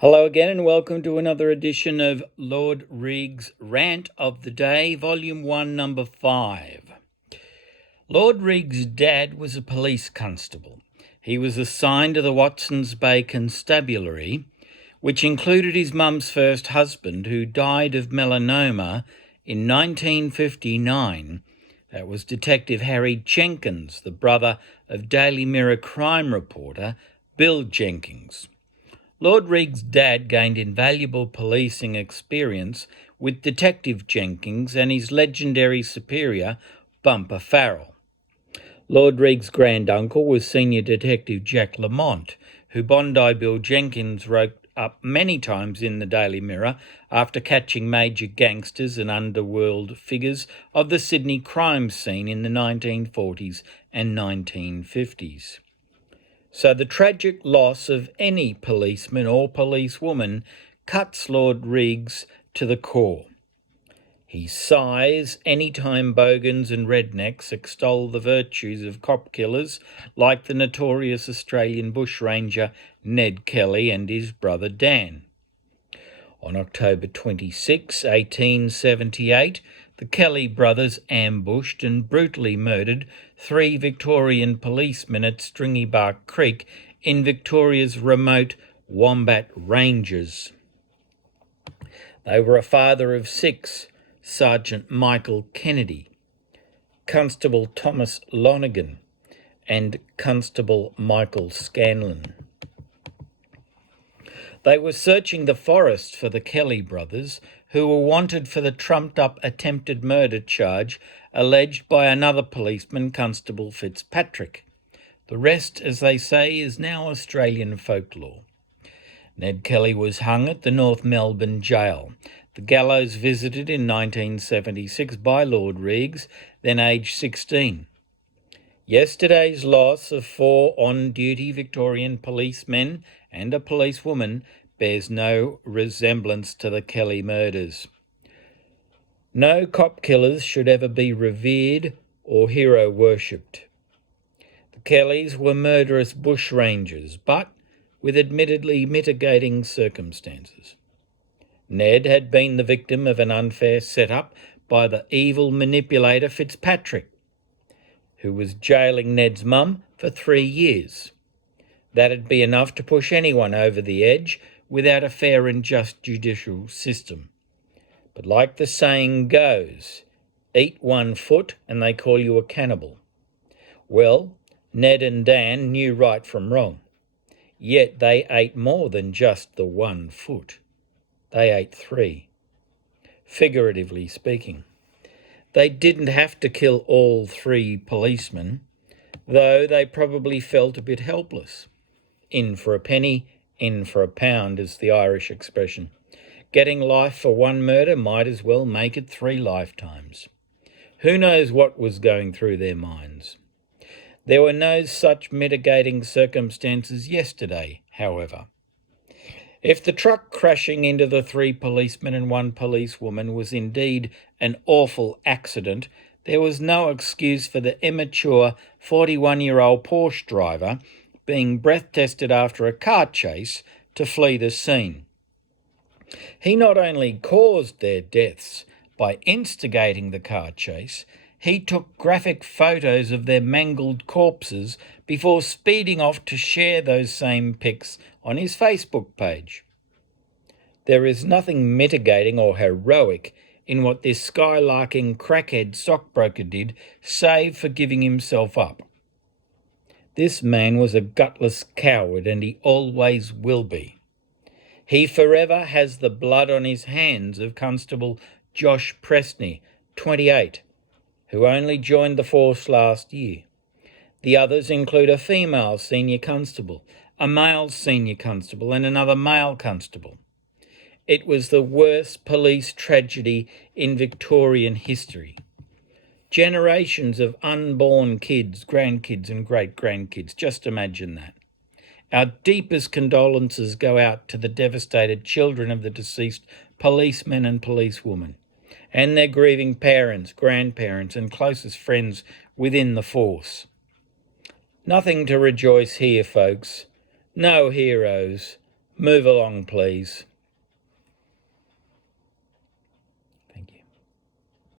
Hello again and welcome to another edition of Lord Reags' Rant of the Day, Volume 1, Number 5. Lord Reags' dad was a police constable. He was assigned to the Watsons Bay Constabulary, which included his mum's first husband, who died of melanoma in 1959. That was Detective Harry Jenkins, the brother of Daily Mirror crime reporter Bill Jenkins. Lord Reags' dad gained invaluable policing experience with Detective Jenkins and his legendary superior, Bumper Farrell. Lord Reags' granduncle was Senior Detective Jack Lamont, who Bondi Bill Jenkins wrote up many times in the Daily Mirror after catching major gangsters and underworld figures of the Sydney crime scene in the 1940s and 1950s. So the tragic loss of any policeman or policewoman cuts Lord Reags to the core. He sighs any time bogans and rednecks extol the virtues of cop killers like the notorious Australian bushranger Ned Kelly and his brother Dan. On October 26, 1878, the Kelly brothers ambushed and brutally murdered 3 Victorian policemen at Stringybark Creek in Victoria's remote Wombat Ranges. They were a father of 6, Sergeant Michael Kennedy, Constable Thomas Lonergan, and Constable Michael Scanlon. They were searching the forest for the Kelly brothers, who were wanted for the trumped-up attempted murder charge alleged by another policeman, Constable Fitzpatrick. The rest, as they say, is now Australian folklore. Ned Kelly was hung at the North Melbourne jail. The gallows visited in 1976 by Lord Reags, then aged 16. Yesterday's loss of 4 on-duty Victorian policemen and a policewoman bears no resemblance to the Kelly murders. No cop killers should ever be revered or hero worshipped. The Kellys were murderous bushrangers, but with admittedly mitigating circumstances. Ned had been the victim of an unfair setup by the evil manipulator Fitzpatrick, who was jailing Ned's mum for 3 years. That'd be enough to push anyone over the edge without a fair and just judicial system. But like the saying goes, eat one foot and they call you a cannibal. Well, Ned and Dan knew right from wrong. Yet they ate more than just the 1 foot. They ate 3, figuratively speaking. They didn't have to kill all 3 policemen, though they probably felt a bit helpless. In for a penny, in for a pound is the Irish expression. Getting life for 1 murder might as well make it 3 lifetimes. Who knows what was going through their minds? There were no such mitigating circumstances yesterday, however. If the truck crashing into the 3 policemen and 1 policewoman was indeed an awful accident, there was no excuse for the immature 41-year-old Porsche driver being breath-tested after a car chase to flee the scene. He not only caused their deaths by instigating the car chase, he took graphic photos of their mangled corpses before speeding off to share those same pics on his Facebook page. There is nothing mitigating or heroic in what this skylarking crackhead stockbroker did, save for giving himself up. This man was a gutless coward, and he always will be. He forever has the blood on his hands of Constable Josh Presney, 28, who only joined the force last year. The others include a female senior constable, a male senior constable, and another male constable. It was the worst police tragedy in Victorian history. Generations of unborn kids, grandkids and great-grandkids, just imagine that. Our deepest condolences go out to the devastated children of the deceased policemen and policewomen, and their grieving parents, grandparents and closest friends within the force. Nothing to rejoice here, folks. No heroes, Move along, please.